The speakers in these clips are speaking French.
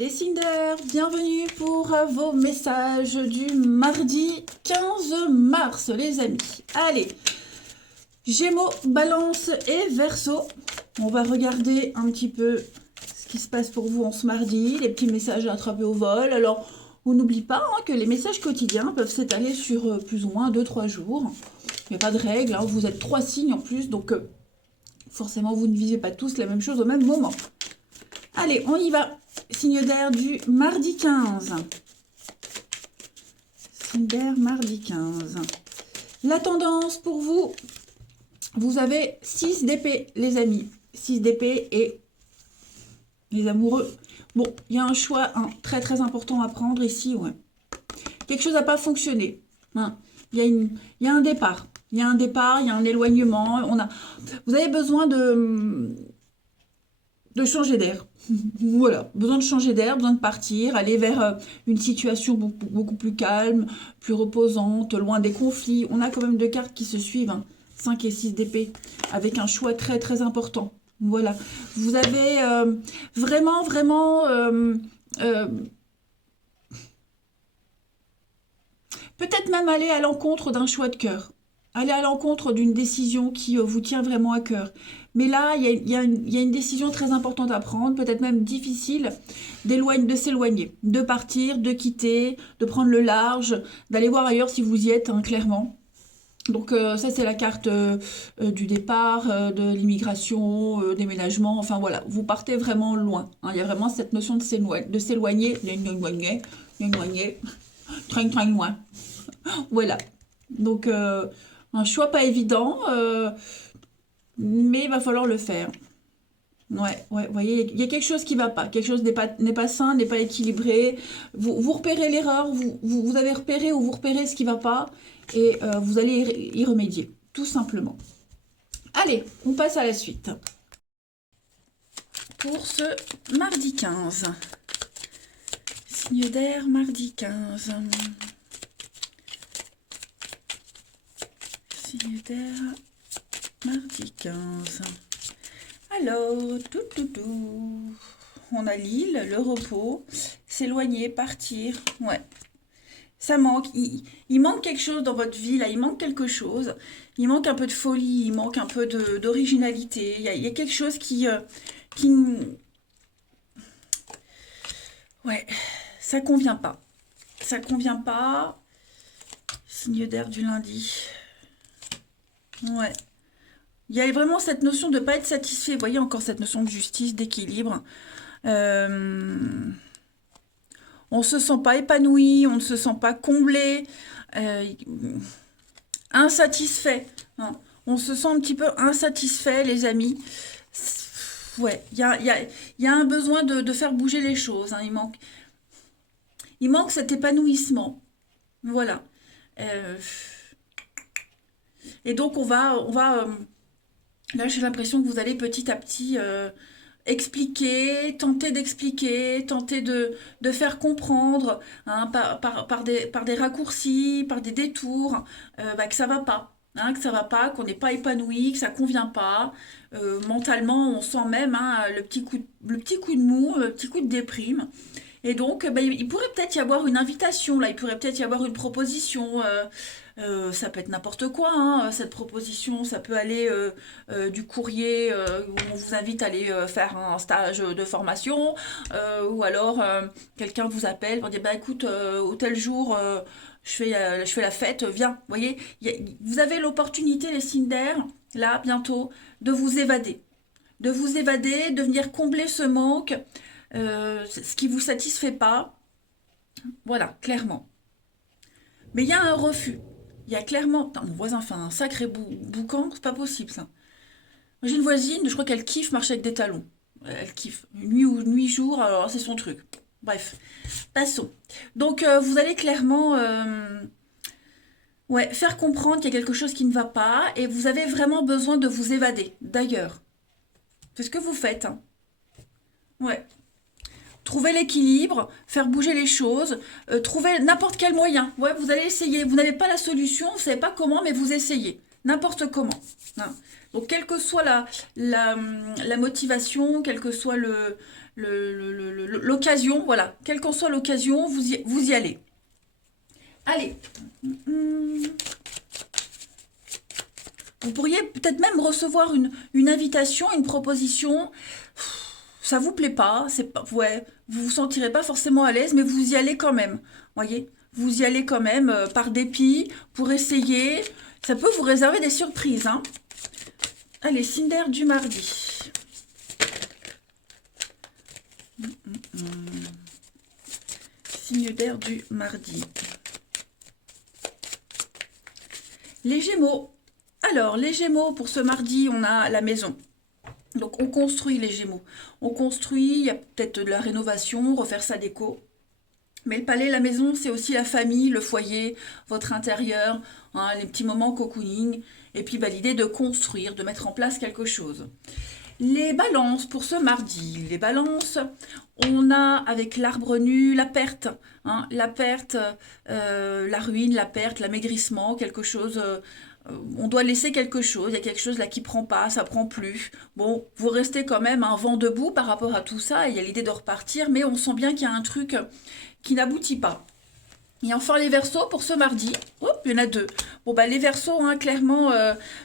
Les signes d'air, bienvenue pour vos messages du mardi 15 mars, les amis. Allez, Gémeaux, Balance et Verseau. On va regarder un petit peu ce qui se passe pour vous en ce mardi, les petits messages attrapés au vol. Alors, on n'oublie pas que les messages quotidiens peuvent s'étaler sur plus ou moins 2-3 jours. Il n'y a pas de règle, vous êtes 3 signes en plus, donc forcément vous ne vivez pas tous la même chose au même moment. Allez, on y va. Signe d'air du mardi 15. Signe d'air mardi 15. La tendance pour vous, vous avez 6 d'épée, les amis. 6 d'épée et les amoureux. Bon, il y a un choix très très important à prendre ici. Ouais. Quelque chose n'a pas fonctionné. Hein. Il y a un départ. Il y a un départ, il y a un éloignement. Vous avez besoin de changer d'air. Voilà, besoin de changer d'air, besoin de partir, aller vers une situation beaucoup plus calme, plus reposante, loin des conflits. On a quand même deux cartes qui se suivent, 5 et 6 d'épée, avec un choix très très important. Voilà, vous avez vraiment peut-être même aller à l'encontre d'un choix de cœur. Aller à l'encontre d'une décision qui vous tient vraiment à cœur. Mais là, il y a une décision très importante à prendre, peut-être même difficile, de s'éloigner, de partir, de quitter, de prendre le large, d'aller voir ailleurs si vous y êtes, clairement. Donc ça, c'est la carte du départ, de l'immigration, déménagement, enfin voilà, vous partez vraiment loin. Il y a vraiment cette notion de s'éloigner, très loin. Voilà. Donc, un choix pas évident, mais il va falloir le faire. Ouais, vous voyez, il y a quelque chose qui va pas, quelque chose n'est pas sain, n'est pas équilibré. Vous repérez l'erreur, vous avez repéré ou vous repérez ce qui va pas, et vous allez y remédier, tout simplement. Allez, on passe à la suite. Pour ce mardi 15. Signe d'air, mardi 15. Signe d'air, mardi 15. Alors, on a l'île, le repos, s'éloigner, partir. Ouais, ça manque. Il manque quelque chose dans votre vie, là. Il manque quelque chose. Il manque un peu de folie, il manque un peu d'originalité. Il y a quelque chose qui... Ouais, ça convient pas. Ça convient pas. Signe d'air du lundi. Ouais. Il y a vraiment cette notion de ne pas être satisfait. Vous voyez encore cette notion de justice, d'équilibre. On ne se sent pas épanoui, on ne se sent pas comblé, euh, insatisfait. Hein. On se sent un petit peu insatisfait, les amis. Ouais, il y a un besoin de faire bouger les choses. Il manque cet épanouissement. Voilà. Euh, et donc, là, j'ai l'impression que vous allez petit à petit expliquer, tenter d'expliquer, tenter de faire comprendre par des raccourcis, par des détours, que ça va pas. Que ça va pas, qu'on n'est pas épanoui, que ça convient pas. Mentalement, on sent même le petit coup de mou, le petit coup de déprime. Et donc, il pourrait peut-être y avoir une invitation, là, il pourrait peut-être y avoir une proposition. Ça peut être n'importe quoi, cette proposition. Ça peut aller du courrier où on vous invite à aller faire un stage de formation, ou alors quelqu'un vous appelle pour dire bah écoute, au tel jour, je fais la fête, viens. Vous voyez, vous avez l'opportunité, les signes d'air, là, bientôt, de vous évader. De vous évader, de venir combler ce manque, ce qui vous satisfait pas. Voilà, clairement. Mais il y a un refus. Il y a clairement... Putain, mon voisin fait un sacré boucan, c'est pas possible ça. Moi, j'ai une voisine, je crois qu'elle kiffe marcher avec des talons. Elle kiffe. Nuit, jour, alors c'est son truc. Bref, passons. Donc vous allez clairement ouais, faire comprendre qu'il y a quelque chose qui ne va pas et vous avez vraiment besoin de vous évader, d'ailleurs. C'est ce que vous faites. Ouais. Trouver l'équilibre, faire bouger les choses, trouver n'importe quel moyen. Ouais, vous allez essayer. Vous n'avez pas la solution, vous ne savez pas comment, mais vous essayez. n'importe comment. Hein. Donc, quelle que soit la motivation, quelle que soit l'occasion, voilà, quelle qu'en soit l'occasion, vous y allez. Allez. Vous pourriez peut-être même recevoir une invitation, une proposition. Ça vous plaît pas, c'est pas, ouais, vous vous sentirez pas forcément à l'aise, mais vous y allez quand même. Voyez, vous y allez quand même par dépit pour essayer. Ça peut vous réserver des surprises, hein. Allez, Cinder du mardi. Signe d'air du mardi. Les Gémeaux. Alors, les Gémeaux, pour ce mardi, on a la maison. Donc, on construit les Gémeaux. On construit, il y a peut-être de la rénovation, refaire sa déco. Mais le palais, la maison, c'est aussi la famille, le foyer, votre intérieur, hein, les petits moments cocooning. Et puis, bah, l'idée de construire, de mettre en place quelque chose. Les balances pour ce mardi. Les balances, on a avec l'arbre nu la perte. Hein, la perte, la ruine, la perte, l'amaigrissement, quelque chose. On doit laisser quelque chose. Il y a quelque chose là qui prend pas, ça prend plus. Bon, vous restez quand même un vent debout par rapport à tout ça. Il y a l'idée de repartir, mais on sent bien qu'il y a un truc qui n'aboutit pas. Et enfin les Verseaux pour ce mardi. Hop, il y en a deux. Bon bah les Verseaux, hein, clairement,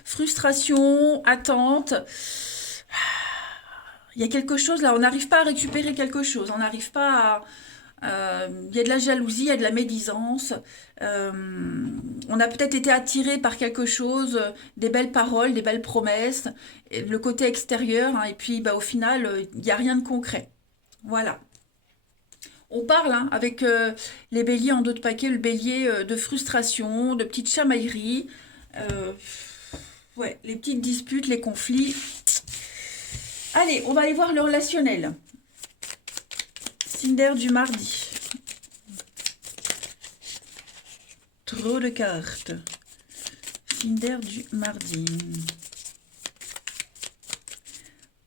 frustration, attente. Il y a quelque chose là, on n'arrive pas à récupérer quelque chose, on n'arrive pas à... Il y a de la jalousie, il y a de la médisance. euh, on a peut-être été attiré par quelque chose, des belles paroles, des belles promesses, et le côté extérieur, hein, et puis bah, au final, il n'y a rien de concret. Voilà. On parle hein, avec les béliers en dos de paquet, le bélier de frustration, de petites chamailleries, euh, ouais, les petites disputes, les conflits. Allez, on va aller voir le relationnel. Cinder du mardi. Trop de cartes. Cinder du mardi.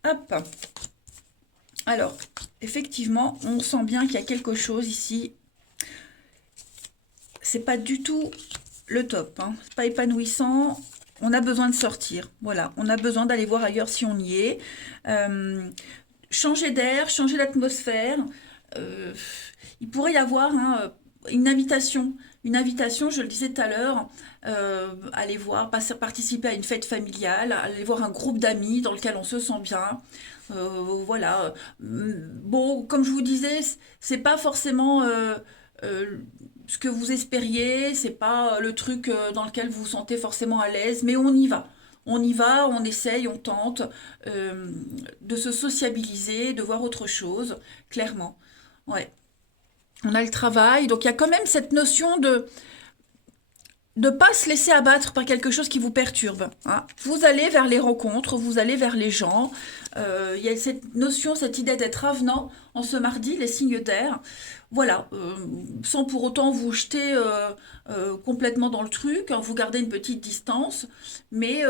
Hop. Alors, effectivement, on sent bien qu'il y a quelque chose ici. C'est pas du tout le top. Hein. C'est pas épanouissant. On a besoin de sortir. Voilà, on a besoin d'aller voir ailleurs si on y est. Changer d'air, changer d'atmosphère. Euh, il pourrait y avoir hein, une invitation. Une invitation, je le disais tout à l'heure, aller voir, participer à une fête familiale, aller voir un groupe d'amis dans lequel on se sent bien. Voilà. Bon, comme je vous disais, c'est pas forcément euh, ce que vous espériez, c'est pas le truc dans lequel vous vous sentez forcément à l'aise, mais on y va. On y va, on essaye, on tente euh, de se sociabiliser, de voir autre chose, clairement. Ouais. On a le travail, donc il y a quand même cette notion de ne pas se laisser abattre par quelque chose qui vous perturbe. Hein. Vous allez vers les rencontres, vous allez vers les gens. Il y a cette notion, cette idée d'être avenant en ce mardi, les signes d'air. Voilà, sans pour autant vous jeter complètement dans le truc, hein, vous gardez une petite distance, mais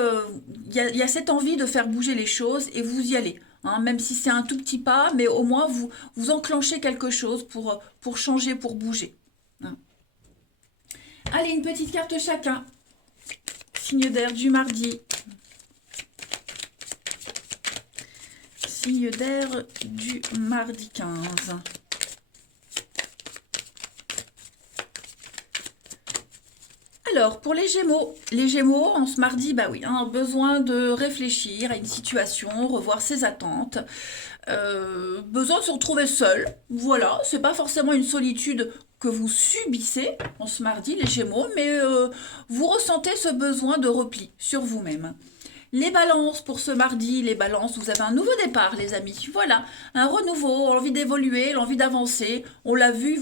il y a cette envie de faire bouger les choses et vous y allez. Hein, même si c'est un tout petit pas, mais au moins vous enclenchez quelque chose pour changer, pour bouger. Hein. Allez, une petite carte chacun. Signe d'air du mardi. Signe d'air du mardi 15. Alors, pour les Gémeaux, en ce mardi, bah oui, hein, besoin de réfléchir à une situation, revoir ses attentes, besoin de se retrouver seul. Voilà, c'est pas forcément une solitude que vous subissez en ce mardi, les Gémeaux, mais vous ressentez ce besoin de repli sur vous-même. Les balances pour ce mardi, les balances, vous avez un nouveau départ, les amis. Voilà, un renouveau, l'envie d'évoluer, l'envie d'avancer. On l'a vu,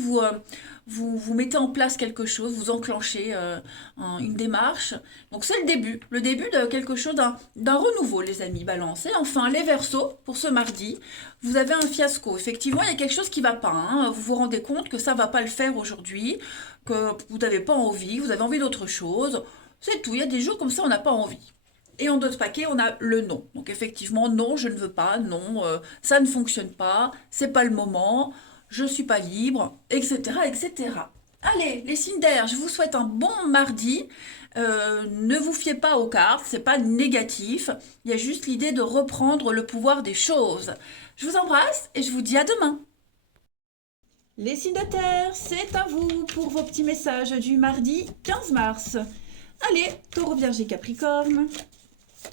vous mettez en place quelque chose, vous enclenchez une démarche. Donc c'est le début de quelque chose, d'un renouveau, les amis, balance. Et enfin, les Verseaux, pour ce mardi, vous avez un fiasco. Effectivement, il y a quelque chose qui ne va pas. Hein. Vous vous rendez compte que ça ne va pas le faire aujourd'hui, que vous n'avez pas envie, vous avez envie d'autre chose. C'est tout, il y a des jours comme ça, on n'a pas envie. Et en d'autres paquets, on a le non. Donc effectivement, non, je ne veux pas, non, ça ne fonctionne pas, c'est pas le moment, je suis pas libre, etc., etc. Allez, les signes d'air, je vous souhaite un bon mardi. Ne vous fiez pas aux cartes, c'est pas négatif. Il y a juste l'idée de reprendre le pouvoir des choses. Je vous embrasse et je vous dis à demain. Les signes de terre, c'est à vous pour vos petits messages du mardi 15 mars. Allez, Taureau, Vierge et Capricorne,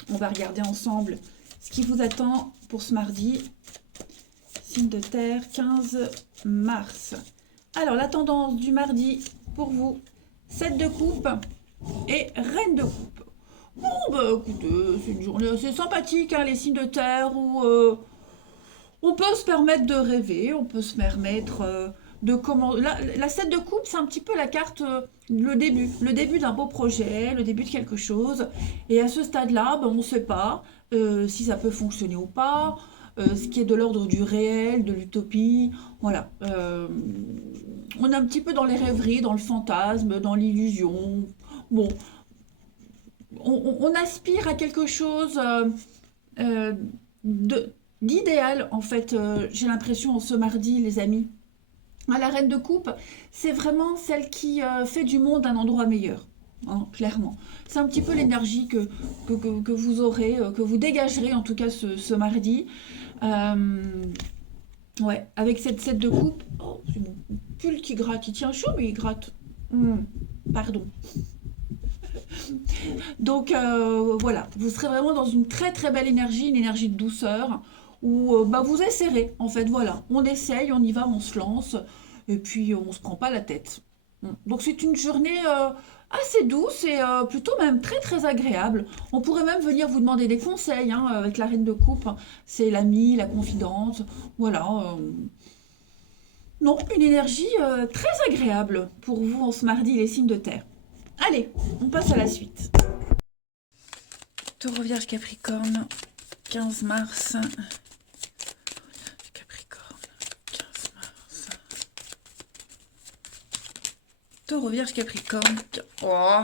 on va regarder ensemble ce qui vous attend pour ce mardi. Signe de terre, 15 mars. Alors, la tendance du mardi pour vous, 7 de coupe et reine de coupe. Bon, bah écoutez, c'est une journée assez sympathique, hein, les signes de terre, où on peut se permettre de rêver, on peut se permettre de comment... La 7 de coupe, c'est un petit peu la carte, le début d'un beau projet, le début de quelque chose. Et à ce stade-là, ben, on ne sait pas si ça peut fonctionner ou pas, ce qui est de l'ordre du réel, de l'utopie. Voilà. On est un petit peu dans les rêveries, dans le fantasme, dans l'illusion. Bon, on aspire à quelque chose euh, d'idéal, en fait, j'ai l'impression, ce mardi, les amis. À la reine de coupe, c'est vraiment celle qui fait du monde un endroit meilleur, hein, clairement. C'est un petit peu l'énergie que vous aurez, que vous dégagerez, en tout cas, ce mardi. Euh, ouais, avec cette 7 de coupe. Oh, c'est mon pull qui gratte. Il tient chaud, mais il gratte. Pardon. Donc voilà, vous serez vraiment dans une très très belle énergie, une énergie de douceur, où bah, vous essaierez, en fait, voilà. On essaye, on y va, on se lance, et puis on se prend pas la tête. Donc c'est une journée assez douce et plutôt même très très agréable. On pourrait même venir vous demander des conseils, hein, avec la reine de coupe. C'est l'amie, la confidente, voilà. Non, une énergie très agréable pour vous en ce mardi, les signes de terre. Allez, on passe à la suite. Taureau, Vierge, Capricorne, 15 mars. Capricorne, 15 mars. Taureau, Vierge, Capricorne. Oh,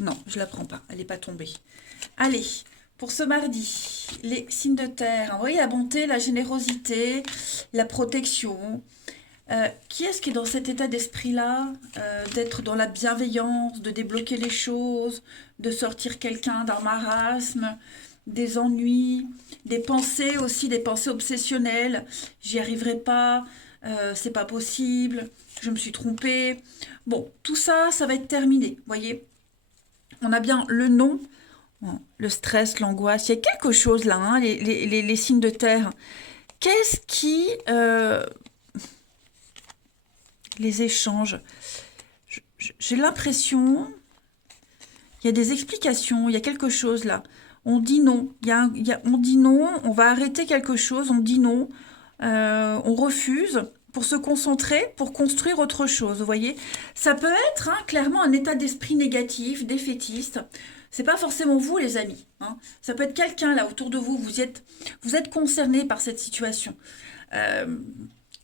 non, je la prends pas, elle n'est pas tombée. Allez, pour ce mardi, les signes de terre. Vous voyez la bonté, la générosité, la protection. Qui est-ce qui est dans cet état d'esprit-là, d'être dans la bienveillance, de débloquer les choses, de sortir quelqu'un d'un marasme, des ennuis, des pensées aussi, des pensées obsessionnelles. J'y arriverai pas, c'est pas possible, je me suis trompée. Bon, tout ça, ça va être terminé, voyez. On a bien le non, bon, le stress, l'angoisse. Il y a quelque chose là, hein, les signes de terre. Qu'est-ce qui... les échanges. J'ai l'impression, il y a des explications, il y a quelque chose là. On dit non, on dit non, on va arrêter quelque chose, on dit non, on refuse pour se concentrer, pour construire autre chose, vous voyez. Ça peut être hein, clairement un état d'esprit négatif, défaitiste. C'est pas forcément vous, les amis, hein. Ça peut être quelqu'un là autour de vous, vous êtes concerné par cette situation. Euh,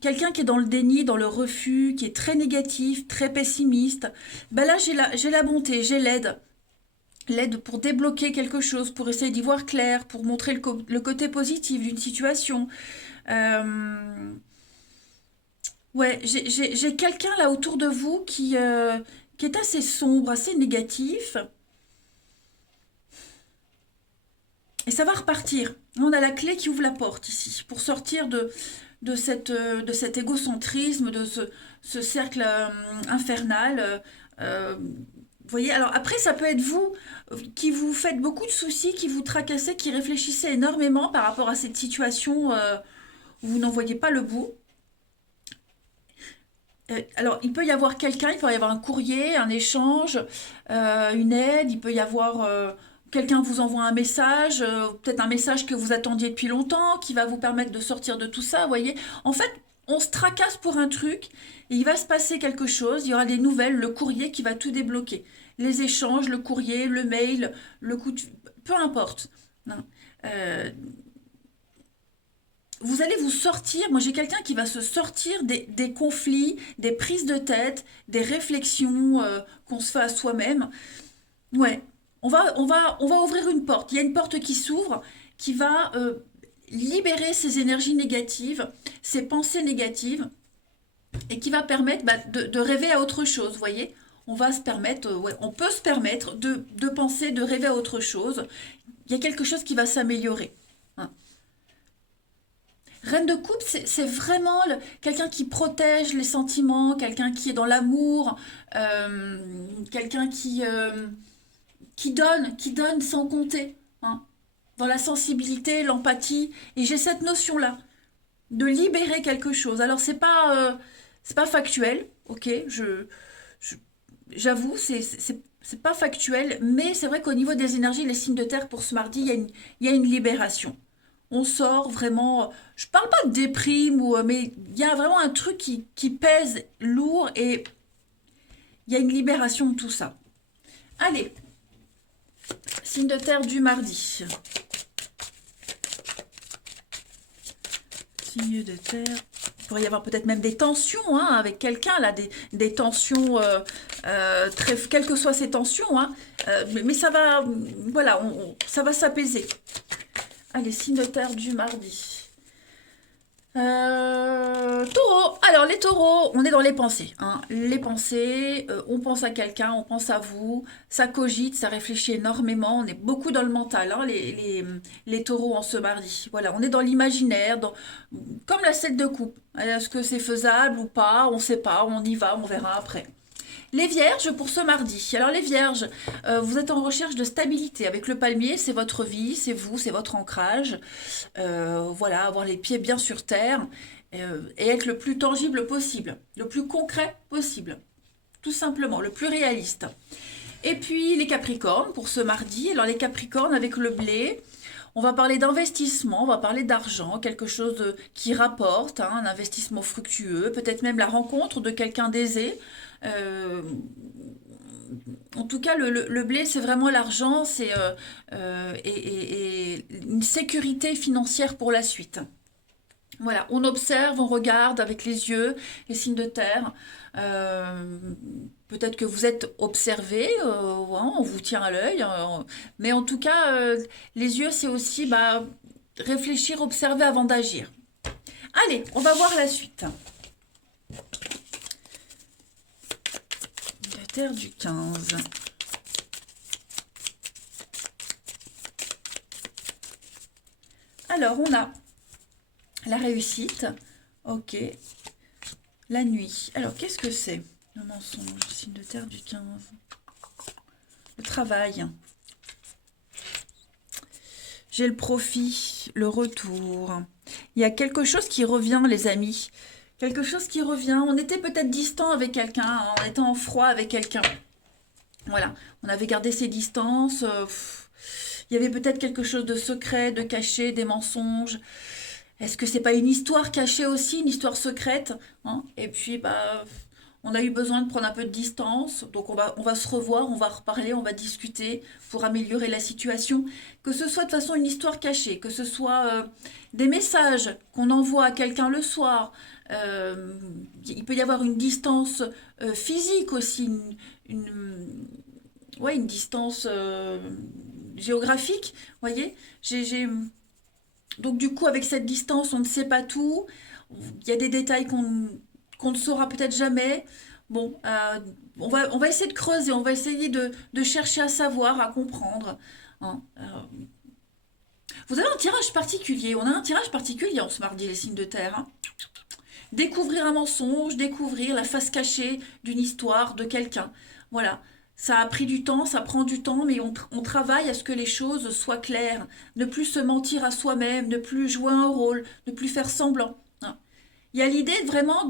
Quelqu'un qui est dans le déni, dans le refus, qui est très négatif, très pessimiste, ben là j'ai la bonté, j'ai l'aide. L'aide pour débloquer quelque chose, pour essayer d'y voir clair, pour montrer le côté positif d'une situation. Euh, ouais, j'ai quelqu'un là autour de vous qui est assez sombre, assez négatif, et ça va repartir. On a la clé qui ouvre la porte ici, pour sortir de cet égocentrisme, ce cercle infernal. Vous voyez, alors après, ça peut être vous qui vous faites beaucoup de soucis, qui vous tracassez, qui réfléchissez énormément par rapport à cette situation où vous n'en voyez pas le bout. Alors, il peut y avoir quelqu'un, il peut y avoir un courrier, un échange, une aide, il peut y avoir quelqu'un vous envoie un message, peut-être un message que vous attendiez depuis longtemps, qui va vous permettre de sortir de tout ça, vous voyez. En fait, on se tracasse pour un truc, et il va se passer quelque chose, il y aura des nouvelles, le courrier qui va tout débloquer. Les échanges, le courrier, le mail, le coup de... Peu importe. Hein. Euh, vous allez vous sortir, moi j'ai quelqu'un qui va se sortir des conflits, des prises de tête, des réflexions qu'on se fait à soi-même. Ouais, on va ouvrir une porte. Il y a une porte qui s'ouvre, qui va libérer ces énergies négatives, ces pensées négatives. et qui va permettre de rêver à autre chose, vous voyez. On va se permettre, ouais, on peut se permettre de penser, de rêver à autre chose. Il y a quelque chose qui va s'améliorer. Hein. Reine de coupe, c'est vraiment quelqu'un qui protège les sentiments, quelqu'un qui est dans l'amour, quelqu'un qui donne sans compter, hein, dans la sensibilité, l'empathie. Et j'ai cette notion-là de libérer quelque chose. Alors c'est pas factuel, ok. Je- J'avoue, c'est pas factuel, mais c'est vrai qu'au niveau des énergies, les signes de terre pour ce mardi, il y a une libération. On sort vraiment. Je parle pas de déprime mais il y a vraiment un truc qui pèse lourd et il y a une libération de tout ça. Allez, signe de terre du mardi. Signe de terre. Il pourrait y avoir peut-être même des tensions hein, avec quelqu'un, là, des tensions, quelles que soient ces tensions, hein, mais ça va, voilà, ça va s'apaiser. Allez, signe de terre du mardi. Taureau. Alors, les taureaux, on est dans les pensées. Hein. Les pensées, on pense à quelqu'un, on pense à vous. Ça cogite, ça réfléchit énormément. On est beaucoup dans le mental, hein, les taureaux en ce mardi. Voilà, on est dans l'imaginaire, comme la 7 de coupe. Est-ce que c'est faisable ou pas? On ne sait pas, on y va, on verra après. Les vierges pour ce mardi. Alors les vierges, vous êtes en recherche de stabilité. Avec le palmier, c'est votre vie, c'est vous, c'est votre ancrage. Voilà, avoir les pieds bien sur terre et être le plus tangible possible, le plus concret possible. Tout simplement, le plus réaliste. Et puis les capricornes pour ce mardi. Alors les capricornes avec le blé. On va parler d'investissement, on va parler d'argent, quelque chose qui rapporte, hein, un investissement fructueux, peut-être même la rencontre de quelqu'un d'aisé. Euh, En tout cas, le blé, c'est vraiment l'argent, et une sécurité financière pour la suite. Voilà, on observe, on regarde avec les yeux, les signes de terre. Euh, Peut-être que vous êtes observé, ouais, on vous tient à l'œil, mais en tout cas, les yeux, c'est aussi réfléchir, observer avant d'agir. Allez, on va voir la suite. La terre du 15. Alors, on a la réussite. Ok. La nuit. Alors, qu'est-ce que c'est? Le mensonge, signe de terre du 15. Le travail. J'ai le profit, le retour. Il y a quelque chose qui revient, les amis. Quelque chose qui revient. On était peut-être distant avec quelqu'un, hein, on était en froid avec quelqu'un. Voilà, on avait gardé ses distances. Il y avait peut-être quelque chose de secret, de caché, des mensonges. Est-ce que c'est pas une histoire cachée aussi, une histoire secrète, hein? Et puis on a eu besoin de prendre un peu de distance, donc on va se revoir, on va reparler, on va discuter pour améliorer la situation. Que ce soit de façon une histoire cachée, que ce soit des messages qu'on envoie à quelqu'un le soir. euh, il peut y avoir une distance physique aussi, ouais, une distance géographique, vous voyez. Donc du coup, avec cette distance, on ne sait pas tout. Il y a des détails qu'on ne saura peut-être jamais. Bon, on va essayer de creuser, on va essayer de chercher à savoir, à comprendre. Hein. Vous avez un tirage particulier. On a un tirage particulier en ce mardi, les signes de terre. Hein. Découvrir un mensonge, découvrir la face cachée d'une histoire, de quelqu'un. Voilà. Ça a pris du temps, ça prend du temps, mais on travaille à ce que les choses soient claires. Ne plus se mentir à soi-même, ne plus jouer un rôle, ne plus faire semblant. Hein. Il y a l'idée vraiment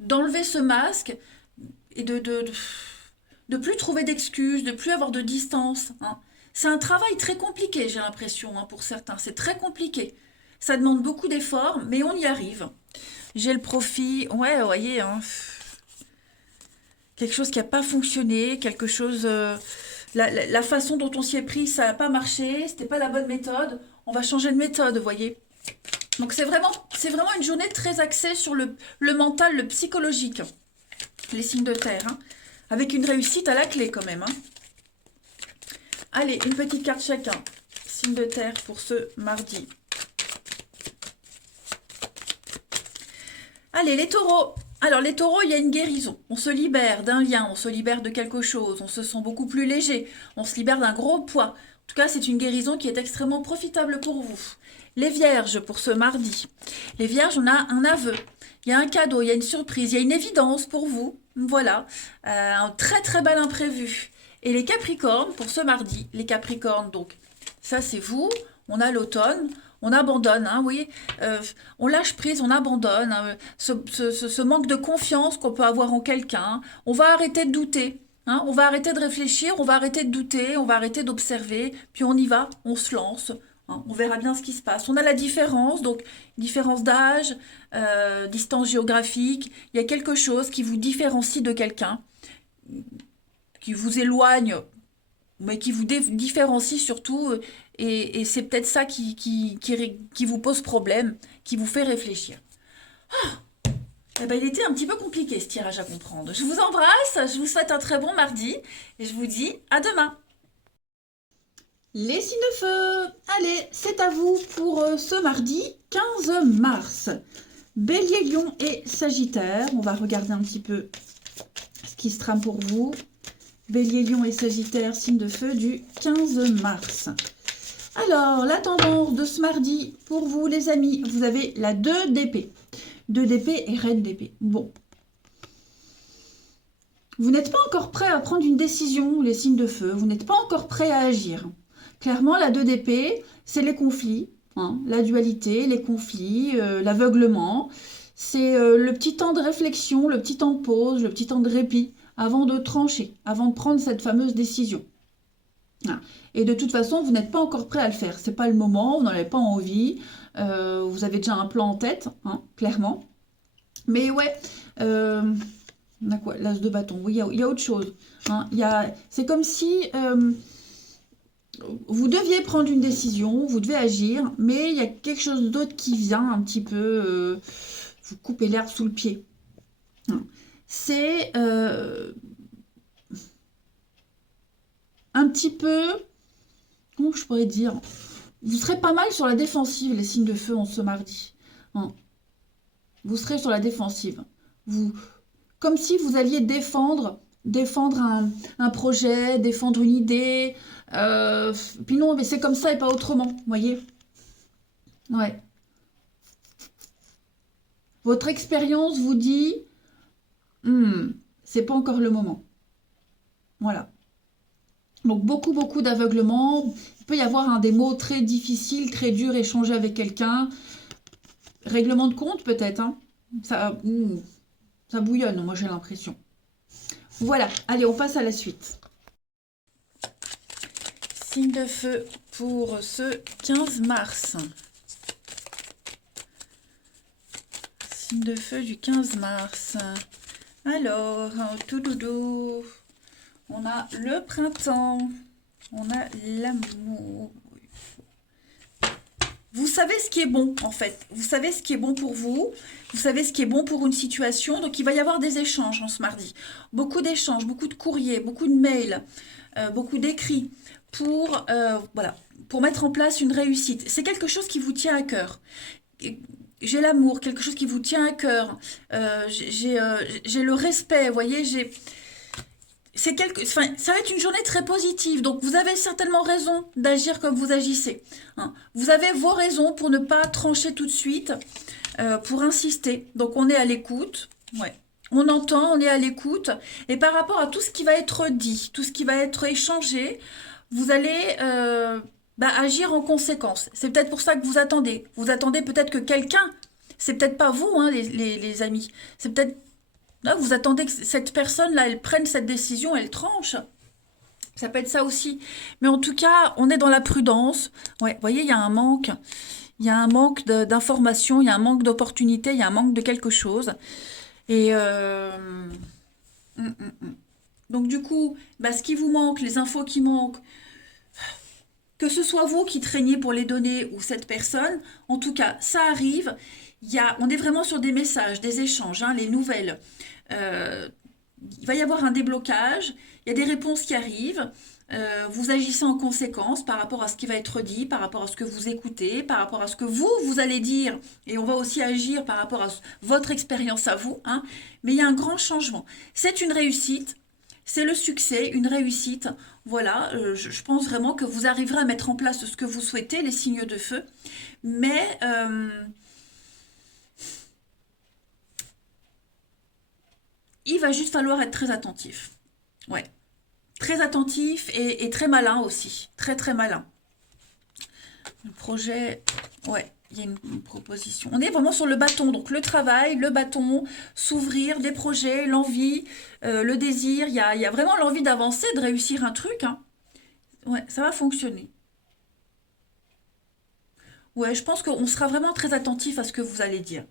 d'enlever ce masque et de plus trouver d'excuses, de plus avoir de distance. Hein. C'est un travail très compliqué, j'ai l'impression, hein, pour certains. C'est très compliqué. Ça demande beaucoup d'efforts, mais on y arrive. J'ai le profit. Ouais, vous voyez, hein, quelque chose qui n'a pas fonctionné, quelque chose. La façon dont on s'y est pris, ça n'a pas marché, c'était pas la bonne méthode. On va changer de méthode, vous voyez. Donc c'est vraiment une journée très axée sur le mental, le psychologique. Les signes de terre, hein, avec une réussite à la clé quand même. Hein. Allez, une petite carte chacun. Signe de terre pour ce mardi. Allez, les taureaux. Alors, les taureaux, il y a une guérison. On se libère d'un lien, on se libère de quelque chose, on se sent beaucoup plus léger, on se libère d'un gros poids. En tout cas, c'est une guérison qui est extrêmement profitable pour vous. Les vierges, pour ce mardi. Les vierges, on a un aveu. Il y a un cadeau, il y a une surprise, il y a une évidence pour vous. Voilà. Un très très bel imprévu. Et les capricornes, pour ce mardi. Les capricornes, donc, ça c'est vous. On a l'automne. On abandonne, hein, oui. On lâche prise, on abandonne, hein, ce manque de confiance qu'on peut avoir en quelqu'un. On va arrêter de douter, hein, on va arrêter de réfléchir, on va arrêter de douter, on va arrêter d'observer, puis on y va, on se lance, hein, on verra bien ce qui se passe. On a la différence, donc différence d'âge, distance géographique, il y a quelque chose qui vous différencie de quelqu'un, qui vous éloigne mais qui vous différencie surtout, et c'est peut-être ça qui vous pose problème, qui vous fait réfléchir. Eh ben, il était un petit peu compliqué ce tirage à comprendre. Je vous embrasse, je vous souhaite un très bon mardi, et je vous dis à demain. Les signes de feu, allez, c'est à vous pour ce mardi 15 mars. Bélier, Lion et Sagittaire, on va regarder un petit peu ce qui se trame pour vous. Bélier, Lion et Sagittaire, signe de feu du 15 mars. Alors, la tendance de ce mardi pour vous, les amis, vous avez la 2 d'épée. 2 d'épée et reine d'épée. Bon. Vous n'êtes pas encore prêt à prendre une décision, les signes de feu. Vous n'êtes pas encore prêt à agir. Clairement, la 2 d'épée, c'est les conflits, hein, la dualité, les conflits, l'aveuglement. C'est le petit temps de réflexion, le petit temps de pause, le petit temps de répit avant de trancher, avant de prendre cette fameuse décision. Et de toute façon, vous n'êtes pas encore prêt à le faire. C'est pas le moment, vous n'en avez pas envie, vous avez déjà un plan en tête, hein, clairement. Mais ouais, on a quoi? L'as de bâton. Oui, il y a autre chose. Hein. C'est comme si vous deviez prendre une décision, vous devez agir, mais il y a quelque chose d'autre qui vient un petit peu vous couper l'herbe sous le pied. Hein. C'est un petit peu, comment je pourrais dire, vous serez pas mal sur la défensive, les signes de feu en ce mardi. Hein. Vous serez sur la défensive. Comme si vous alliez défendre un projet, défendre une idée. Puis non, mais c'est comme ça et pas autrement, vous voyez. Ouais. Votre expérience vous dit, c'est pas encore le moment. Voilà. Donc beaucoup d'aveuglement. Il peut y avoir des mots très difficiles, très durs, échanger avec quelqu'un. Règlement de compte peut-être. Hein. Ça bouillonne, moi j'ai l'impression. Voilà, allez, on passe à la suite. Signe de feu pour ce 15 mars. Signe de feu du 15 mars. Alors, tout doudou. On a le printemps. On a l'amour. Vous savez ce qui est bon, en fait. Vous savez ce qui est bon pour vous. Vous savez ce qui est bon pour une situation. Donc, il va y avoir des échanges en ce mardi. Beaucoup d'échanges, beaucoup de courriers, beaucoup de mails, beaucoup d'écrits voilà, pour mettre en place une réussite. C'est quelque chose qui vous tient à cœur. J'ai l'amour, quelque chose qui vous tient à cœur. J'ai le respect, vous voyez, ça va être une journée très positive, donc vous avez certainement raison d'agir comme vous agissez. Hein. Vous avez vos raisons pour ne pas trancher tout de suite, pour insister. Donc on est à l'écoute, ouais. On entend, on est à l'écoute, et par rapport à tout ce qui va être dit, tout ce qui va être échangé, vous allez agir en conséquence. C'est peut-être pour ça que vous attendez. Vous attendez peut-être que quelqu'un, c'est peut-être pas vous, hein, les amis, c'est peut-être là, vous attendez que cette personne-là, elle prenne cette décision, elle tranche. Ça peut être ça aussi. Mais en tout cas, on est dans la prudence. Ouais, vous voyez, il y a un manque. Il y a un manque d'informations, il y a un manque d'opportunités, il y a un manque de quelque chose. Et donc du coup, ce qui vous manque, les infos qui manquent, que ce soit vous qui traîniez pour les donner ou cette personne, en tout cas, ça arrive. On est vraiment sur des messages, des échanges, hein, les nouvelles. Il va y avoir un déblocage, il y a des réponses qui arrivent. Vous agissez en conséquence par rapport à ce qui va être dit, par rapport à ce que vous écoutez, par rapport à ce que vous allez dire, et on va aussi agir par rapport à votre expérience à vous, hein. Mais il y a un grand changement. C'est une réussite, c'est le succès, une réussite. Voilà, je pense vraiment que vous arriverez à mettre en place ce que vous souhaitez, les signes de feu, mais il va juste falloir être très attentif. Ouais, très attentif et très malin aussi, très très malin. Le projet, ouais, il y a une proposition. On est vraiment sur le bâton, donc le travail, le bâton, s'ouvrir, des projets, l'envie, le désir. Il y a vraiment l'envie d'avancer, de réussir un truc, hein. Ouais, ça va fonctionner. Ouais, je pense qu'on sera vraiment très attentif à ce que vous allez dire.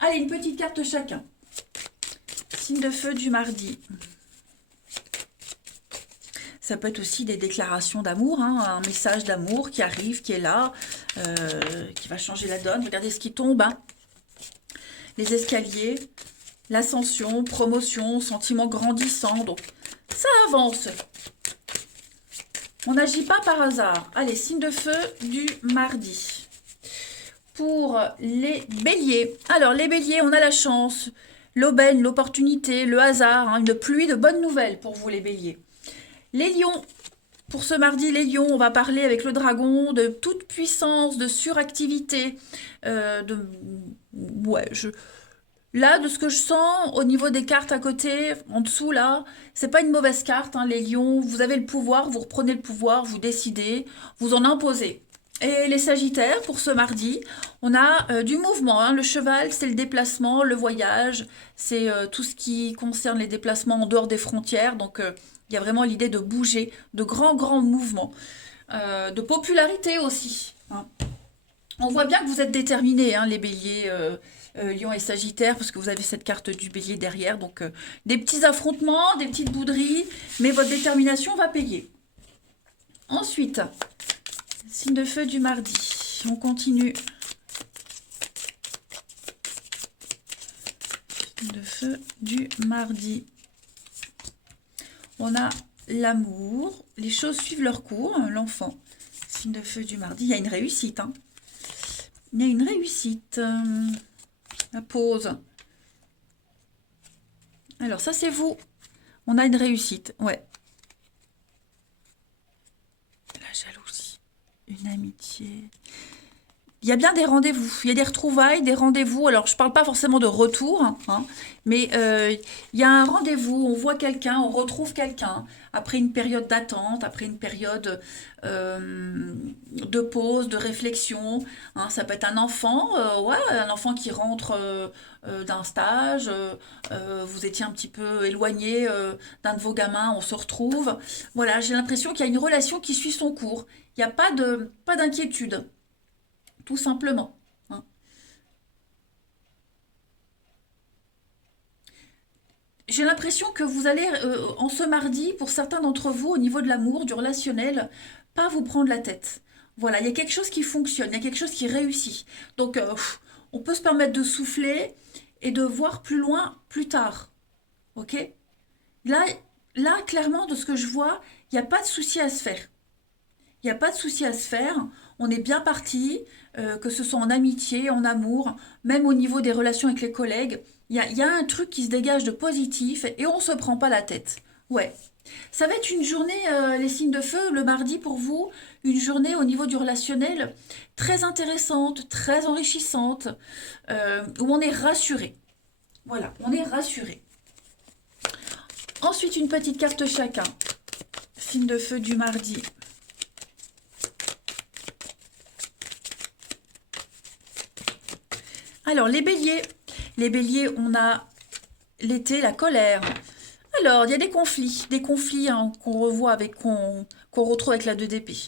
Allez, une petite carte chacun. Signe de feu du mardi. Ça peut être aussi des déclarations d'amour, hein, un message d'amour qui arrive, qui est là, qui va changer la donne. Regardez ce qui tombe, hein. Les escaliers, l'ascension, promotion, sentiment grandissant. Donc, ça avance. On n'agit pas par hasard. Allez, signe de feu du mardi. Pour les béliers. Alors, les béliers, on a la chance, l'aubaine, l'opportunité, le hasard, hein, une pluie de bonnes nouvelles pour vous, les béliers. Les lions, pour ce mardi, les lions, on va parler avec le dragon de toute puissance, de suractivité, de... Ouais, là, de ce que je sens au niveau des cartes à côté, en dessous là, c'est pas une mauvaise carte, hein, les lions. Vous avez le pouvoir, vous reprenez le pouvoir, vous décidez, vous en imposez. Et les sagittaires, pour ce mardi, on a du mouvement, hein. Le cheval, c'est le déplacement, le voyage, c'est tout ce qui concerne les déplacements en dehors des frontières. Donc, il y a vraiment l'idée de bouger, de grands, grands mouvements, de popularité aussi, hein. On voit bien que vous êtes déterminés, hein, les béliers, lions et sagittaires, parce que vous avez cette carte du bélier derrière. Donc, des petits affrontements, des petites bouderies, mais votre détermination va payer. Ensuite, signe de feu du mardi. On continue. Signe de feu du mardi. On a l'amour. Les choses suivent leur cours. L'enfant. Signe de feu du mardi. Il y a une réussite, hein. Il y a une réussite. La pause. Alors, ça, c'est vous. On a une réussite. Ouais. La jalousie. Une amitié. Il y a bien des rendez-vous, il y a des retrouvailles, des rendez-vous. Alors, je ne parle pas forcément de retour, hein, mais il y a un rendez-vous, on voit quelqu'un, on retrouve quelqu'un, après une période d'attente, après une période de pause, de réflexion, hein. Ça peut être un enfant, ouais, un enfant qui rentre d'un stage, vous étiez un petit peu éloigné d'un de vos gamins, on se retrouve. Voilà, j'ai l'impression qu'il y a une relation qui suit son cours. Il n'y a pas d'inquiétude, tout simplement, hein. J'ai l'impression que vous allez, en ce mardi, pour certains d'entre vous, au niveau de l'amour, du relationnel, pas vous prendre la tête. Voilà, il y a quelque chose qui fonctionne, il y a quelque chose qui réussit. Donc, on peut se permettre de souffler et de voir plus loin plus tard. Ok? Là, là, clairement, de ce que je vois, il n'y a pas de souci à se faire. Il n'y a pas de souci à se faire. On est bien parti, que ce soit en amitié, en amour, même au niveau des relations avec les collègues. Il y a un truc qui se dégage de positif et on ne se prend pas la tête. Ouais. Ça va être une journée, les signes de feu, le mardi pour vous, une journée au niveau du relationnel très intéressante, très enrichissante, où on est rassuré. Voilà, on est rassuré. Ensuite, une petite carte chacun. Signe de feu du mardi. Alors, les béliers, on a l'été, la colère. Alors, il y a des conflits, hein, qu'on revoit qu'on retrouve avec la 2 d'épée.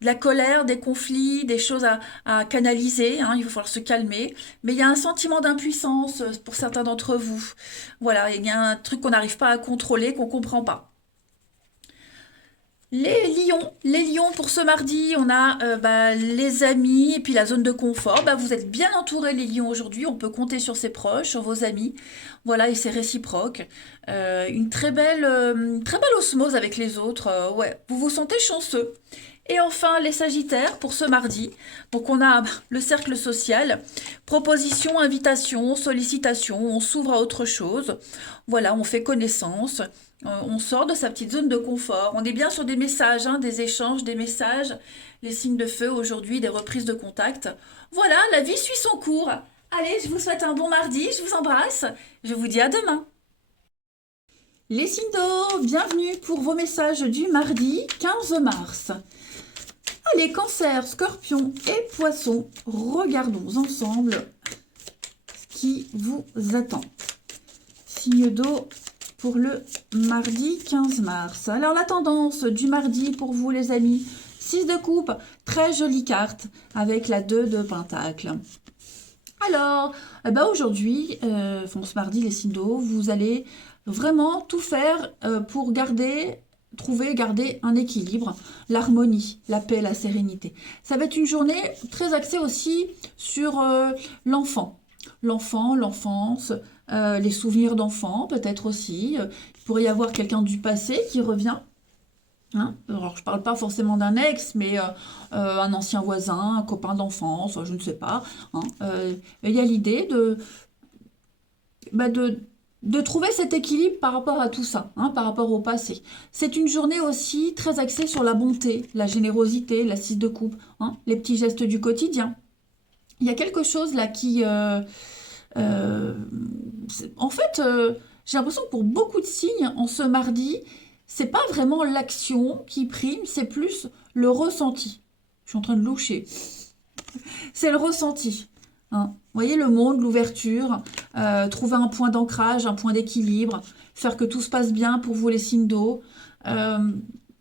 De la colère, des conflits, des choses à canaliser, hein, il va falloir se calmer. Mais il y a un sentiment d'impuissance pour certains d'entre vous. Voilà, il y a un truc qu'on n'arrive pas à contrôler, qu'on ne comprend pas. Les lions pour ce mardi, on a les amis et puis la zone de confort. Bah, vous êtes bien entourés les lions aujourd'hui, on peut compter sur ses proches, sur vos amis. Voilà, et c'est réciproque. Une très belle osmose avec les autres. Ouais, vous vous sentez chanceux. Et enfin, les sagittaires pour ce mardi. Donc on a le cercle social, proposition, invitation, sollicitation, on s'ouvre à autre chose. Voilà, on fait connaissance. On sort de sa petite zone de confort. On est bien sur des messages, hein, des échanges, des messages, les signes de feu aujourd'hui, des reprises de contact. Voilà, la vie suit son cours. Allez, je vous souhaite un bon mardi, je vous embrasse. Je vous dis à demain. Les signes d'eau, bienvenue pour vos messages du mardi 15 mars. Allez, cancer, scorpion et poisson, regardons ensemble ce qui vous attend. Signe d'eau pour le mardi 15 mars. Alors la tendance du mardi pour vous les amis, 6 de coupe, très jolie carte avec la 2 de pentacle. Alors, aujourd'hui, ce mardi les signes d'eau, vous allez vraiment tout faire pour garder un équilibre, l'harmonie, la paix, la sérénité. Ça va être une journée très axée aussi sur l'enfance, les souvenirs d'enfants peut-être aussi. Il pourrait y avoir quelqu'un du passé qui revient. Hein. Alors, je ne parle pas forcément d'un ex, mais un ancien voisin, un copain d'enfance, je ne sais pas. Hein. Il y a l'idée de trouver cet équilibre par rapport à tout ça, hein, par rapport au passé. C'est une journée aussi très axée sur la bonté, la générosité, la scie de coupe, hein, les petits gestes du quotidien. Il y a quelque chose là qui... euh, en fait, j'ai l'impression que pour beaucoup de signes, en ce mardi, c'est pas vraiment l'action qui prime, c'est plus le ressenti. Je suis en train de loucher. C'est le ressenti. Hein. Vous voyez le monde, l'ouverture, trouver un point d'ancrage, un point d'équilibre, faire que tout se passe bien pour vous les signes d'eau. Euh,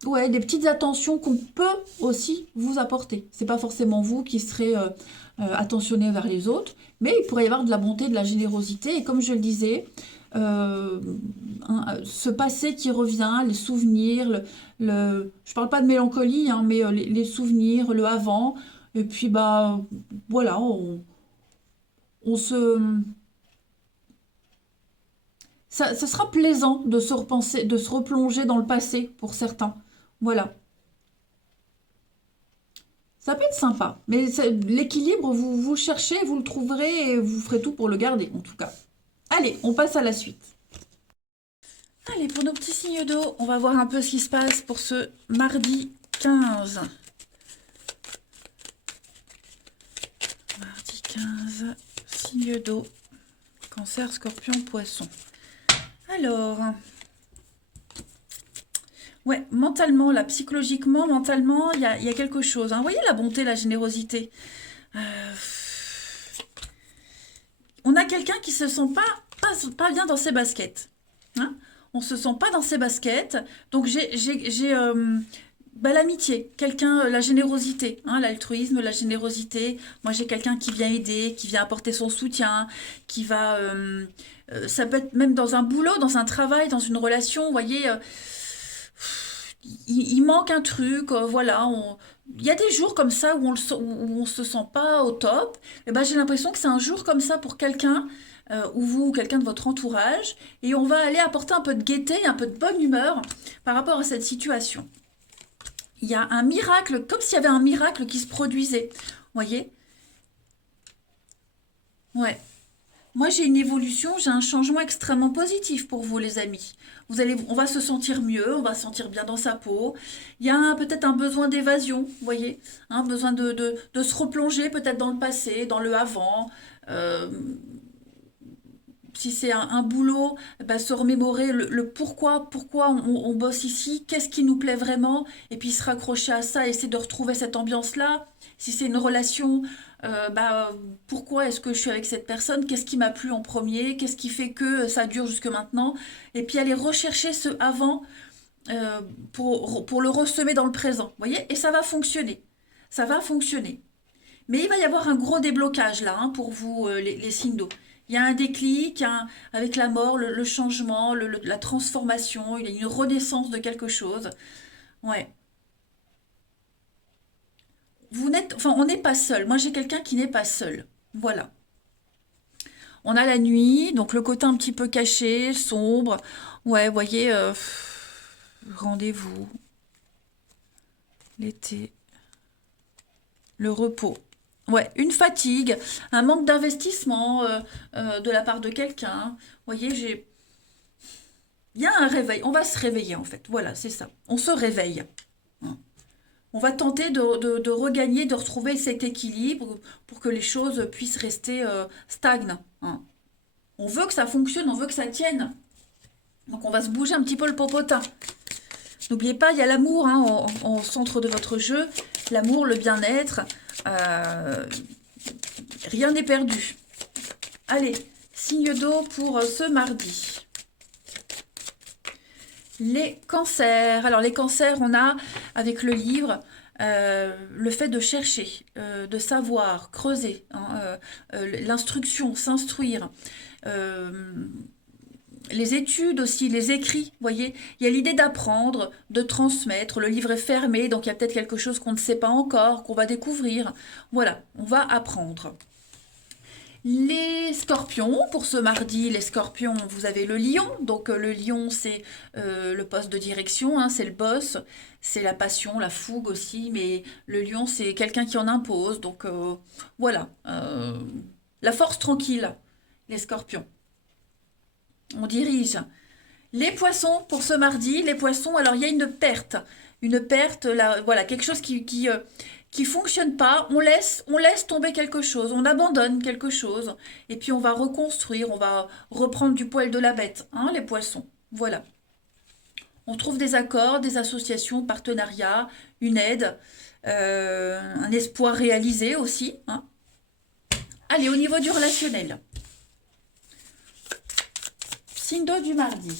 ouais, des petites attentions qu'on peut aussi vous apporter. C'est pas forcément vous qui serez attentionné vers les autres, mais il pourrait y avoir de la bonté, de la générosité. Et comme je le disais, euh, ce passé qui revient, les souvenirs, je parle pas de mélancolie, hein, mais les souvenirs, le avant. Et puis bah voilà, on se, ça sera plaisant de se repenser, de se replonger dans le passé pour certains. Voilà, ça peut être sympa, mais l'équilibre, vous cherchez, vous le trouverez et vous ferez tout pour le garder en tout cas. Allez, on passe à la suite. Allez, pour nos petits signes d'eau, on va voir un peu ce qui se passe pour ce mardi 15. Mardi 15, signe d'eau, cancer, scorpion, poisson. Alors, ouais, mentalement, là, psychologiquement, mentalement, il y a quelque chose. Hein. Vous voyez la bonté, la générosité. Euh, on a quelqu'un qui se sent pas bien dans ses baskets. Hein. On se sent pas dans ses baskets. Donc l'amitié, quelqu'un, la générosité, hein, l'altruisme, la générosité. Moi, j'ai quelqu'un qui vient aider, qui vient apporter son soutien, qui va... ça peut être même dans un boulot, dans un travail, dans une relation, vous voyez, il manque un truc, voilà. Il y a des jours comme ça où on se sent pas au top. Et ben, j'ai l'impression que c'est un jour comme ça pour quelqu'un, ou vous, ou quelqu'un de votre entourage, et on va aller apporter un peu de gaieté, un peu de bonne humeur par rapport à cette situation. Il y a un miracle, comme s'il y avait un miracle qui se produisait. Vous voyez? Ouais. Moi, j'ai une évolution, j'ai un changement extrêmement positif pour vous, les amis. On va se sentir mieux, on va se sentir bien dans sa peau. Il y a peut-être un besoin d'évasion, vous voyez, un besoin de se replonger peut-être dans le passé, dans le avant. Euh, si c'est un boulot, bah, se remémorer le pourquoi on bosse ici, qu'est-ce qui nous plaît vraiment, et puis se raccrocher à ça, essayer de retrouver cette ambiance-là. Si c'est une relation, bah, pourquoi est-ce que je suis avec cette personne, qu'est-ce qui m'a plu en premier, qu'est-ce qui fait que ça dure jusque maintenant, et puis aller rechercher ce avant euh, pour le ressemer dans le présent, vous voyez, et ça va fonctionner. Ça va fonctionner. Mais il va y avoir un gros déblocage là, hein, pour vous, les signes d'eau. Il y a un déclic, avec la mort, le changement, la transformation, il y a une renaissance de quelque chose. Ouais. vous n'êtes, enfin, on n'est pas seul. Moi, j'ai quelqu'un qui n'est pas seul. Voilà. On a la nuit, donc le côté un petit peu caché, sombre. Ouais, vous voyez, rendez-vous, l'été, le repos. Ouais, une fatigue, un manque d'investissement de la part de quelqu'un. Vous voyez, il y a un réveil. On va se réveiller en fait. Voilà, c'est ça. On se réveille. Hein. On va tenter de regagner, de retrouver cet équilibre pour que les choses puissent rester stagnes. Hein. On veut que ça fonctionne, on veut que ça tienne. Donc on va se bouger un petit peu le popotin. N'oubliez pas, il y a l'amour hein, au centre de votre jeu. L'amour, le bien-être. Rien n'est perdu. Allez, signe d'eau pour ce mardi. Les cancers. Alors les cancers, on a avec le livre le fait de chercher, de savoir, creuser, hein, l'instruction, s'instruire. Les études aussi, les écrits, vous voyez, il y a l'idée d'apprendre, de transmettre, le livre est fermé, donc il y a peut-être quelque chose qu'on ne sait pas encore, qu'on va découvrir. Voilà, on va apprendre. Les scorpions, pour ce mardi, les scorpions, vous avez le lion. Donc le lion, c'est le poste de direction, hein, c'est le boss, c'est la passion, la fougue aussi. Mais le lion, c'est quelqu'un qui en impose. Donc voilà, la force tranquille, les scorpions. On dirige. Les poissons, pour ce mardi, les poissons, alors il y a une perte, là, voilà, quelque chose qui fonctionne pas, on laisse tomber quelque chose, on abandonne quelque chose, et puis on va reconstruire, on va reprendre du poil de la bête, hein, les poissons. Voilà. On trouve des accords, des associations, partenariats, une aide, un espoir réalisé aussi. Hein. Allez, au niveau du relationnel. Signe d'eau du mardi.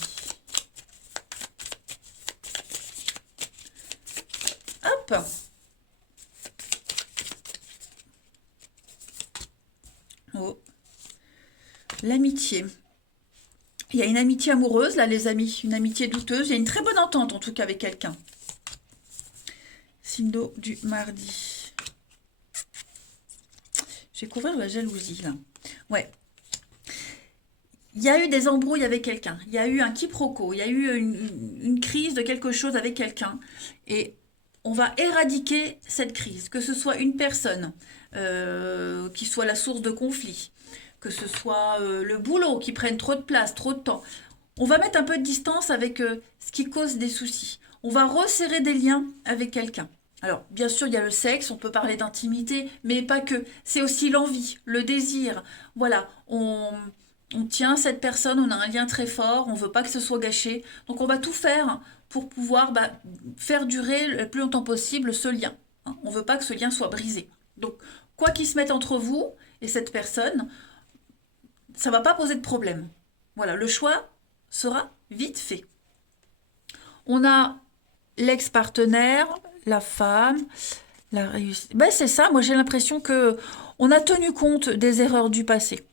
Hop. Oh. L'amitié. Il y a une amitié amoureuse, là, les amis. Une amitié douteuse. Il y a une très bonne entente, en tout cas, avec quelqu'un. Signe d'eau du mardi. Je vais couvrir la jalousie, là. Ouais. Il y a eu des embrouilles avec quelqu'un. Il y a eu un quiproquo. Il y a eu une crise de quelque chose avec quelqu'un. Et on va éradiquer cette crise. Que ce soit une personne qui soit la source de conflit, que ce soit le boulot qui prenne trop de place, trop de temps. On va mettre un peu de distance avec ce qui cause des soucis. On va resserrer des liens avec quelqu'un. Alors, bien sûr, il y a le sexe, on peut parler d'intimité, mais pas que. C'est aussi l'envie, le désir. Voilà, on tient cette personne, on a un lien très fort, on ne veut pas que ce soit gâché. Donc, on va tout faire pour pouvoir faire durer le plus longtemps possible ce lien. Hein. On ne veut pas que ce lien soit brisé. Donc, quoi qu'il se mette entre vous et cette personne, ça ne va pas poser de problème. Voilà, le choix sera vite fait. On a l'ex-partenaire, la femme, la réussite. Ben, c'est ça, moi j'ai l'impression que on a tenu compte des erreurs du passé.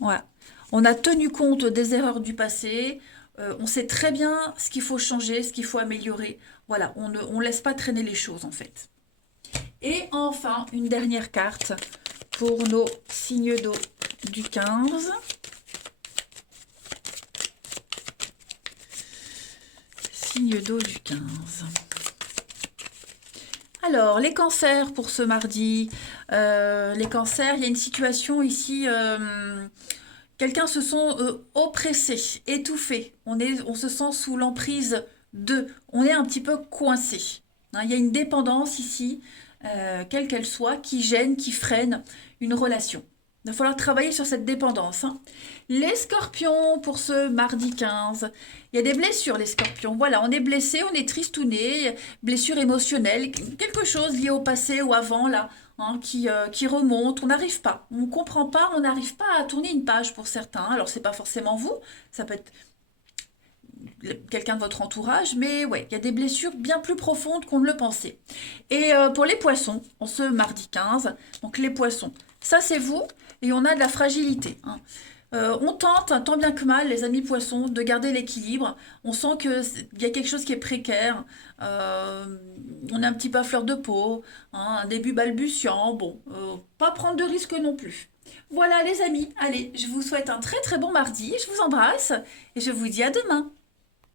Voilà. On a tenu compte des erreurs du passé. On sait très bien ce qu'il faut changer, ce qu'il faut améliorer. Voilà, on ne laisse pas traîner les choses en fait. Et enfin, une dernière carte pour nos signes d'eau du 15. Signe d'eau du 15. Alors, les cancers pour ce mardi. Les cancers, il y a une situation ici. Quelqu'un se sent oppressé, étouffé. On se sent sous l'emprise de. On est un petit peu coincé. Hein, il y a une dépendance ici, quelle qu'elle soit, qui gêne, qui freine une relation. Il va falloir travailler sur cette dépendance. Hein. Les scorpions pour ce mardi 15. Il y a des blessures, les scorpions. Voilà, on est blessé, on est tristouné, blessure émotionnelle, quelque chose lié au passé ou avant, là, hein, qui remonte. On n'arrive pas, on ne comprend pas, on n'arrive pas à tourner une page pour certains. Alors, c'est pas forcément vous, ça peut être quelqu'un de votre entourage, mais ouais, il y a des blessures bien plus profondes qu'on ne le pensait. Et pour les poissons, en ce mardi 15, donc les poissons, ça c'est vous, et on a de la fragilité. Hein. On tente, un tant bien que mal, les amis poissons, de garder l'équilibre. On sent qu'il y a quelque chose qui est précaire. Euh, on est un petit peu à fleur de peau, hein, un début balbutiant. Bon, pas prendre de risques non plus. Voilà les amis, allez, je vous souhaite un très très bon mardi, je vous embrasse et je vous dis à demain.